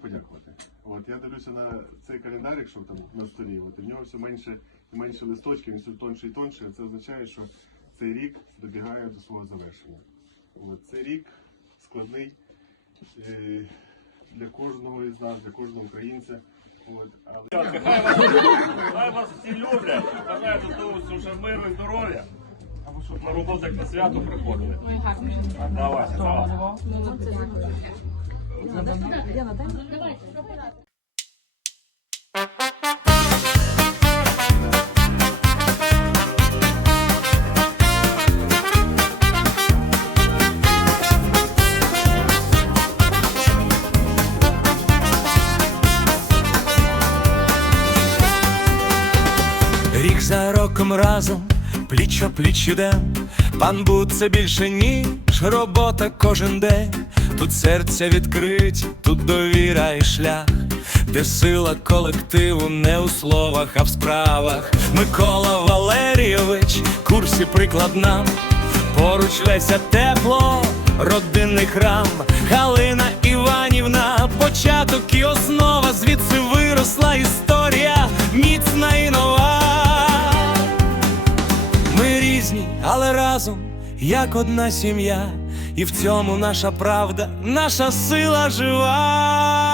подякувати. От я дивлюся на цей календар, якщо там на столі, от в нього все менше і менше листочків, він все тонше і тонше. Це означає, що цей рік добігає до свого завершення. От цей рік складний е, для кожного із нас, для кожного українця. От, але Хай вас всі люблять, бажаю до того, що вже миру і здоров'я. Щоб на роботу як на свято приходили. Давай, давай. Рік за роком разом, пліч о пліч ідем Пан Буд більше ніж робота кожен день. Тут серця відкриті, тут довіра і шлях, де сила колективу не у словах, а в справах. Микола Валерійович, курсі приклад нам, поруч Леся тепло, родинний храм, Галина Іванівна, початок і як одна сім'я, і в цьому наша правда, наша сила жива.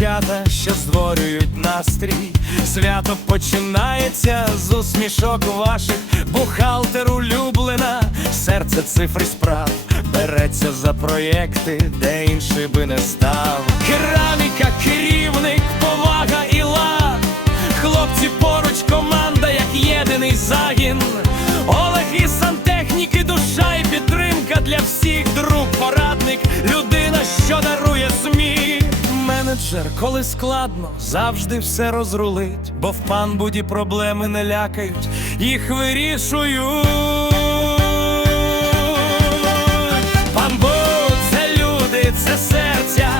Дівчата, що створюють настрій. Свято починається з усмішок ваших. Бухгалтер улюблена, серце цифри справ. Береться за проєкти, де інший би не став. Кераміка, керівник, повага і лад. Хлопці поруч, команда, як єдиний загін. Олег і сантехніки, душа і підтримка для всіх друг, порадник, людина, що дарує. Менеджер, коли складно, завжди все розрулить, бо в панбуді проблеми не лякають, їх вирішують. Панбуд це люди, це серця,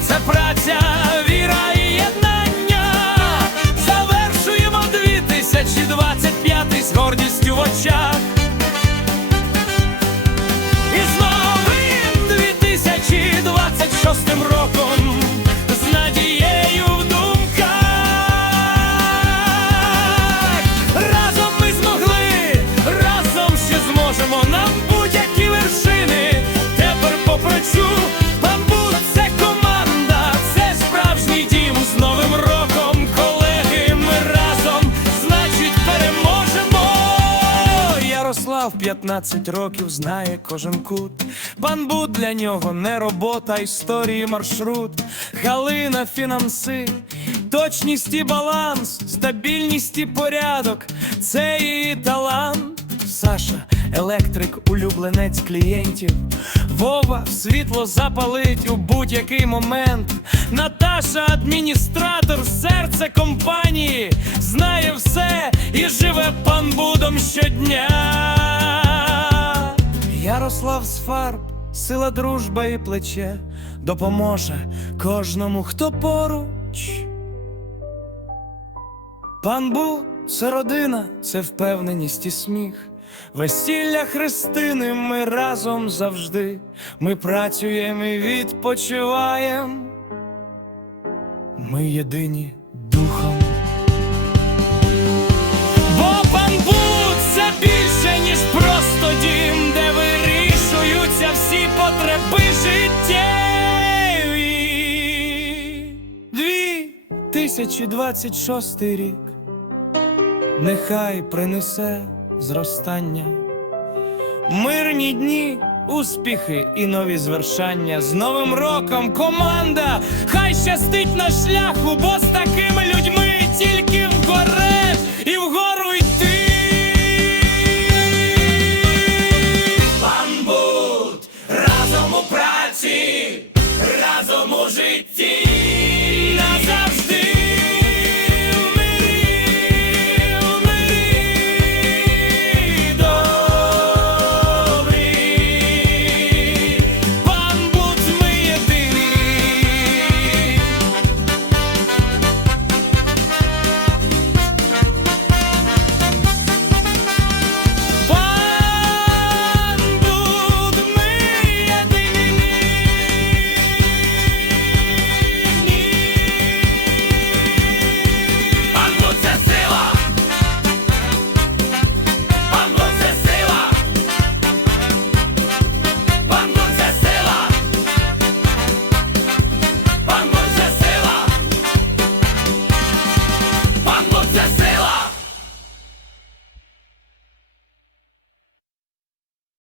це праця, віра і єднання. Завершуємо 2025 з гордістю в очах. 15 років знає кожен кут. Бамбут для нього не робота, історії маршрут. Галина фінанси, точність і баланс, стабільність і порядок. Це її талант. Саша, електрик, улюбленець клієнтів. Вова світло запалить у будь-який момент. Наташа, адміністратор, серце компанії, знає все і живе панбудом щодня. Ярослав з фарб, сила, дружба і плече допоможе кожному, хто поруч. Пан Бу це родина, це впевненість і сміх. Весілля Христини ми разом завжди. Ми працюємо і відпочиваємо. Ми єдині духом. Бо бамбук це більше, ніж просто дім, де вирішуються всі потреби життєві. 2026 рік нехай принесе зростання, мирні дні, успіхи і нові звершання. З Новим роком команда! Хай щастить на шляху, бо з такими людьми тільки вгоре і вгору йти.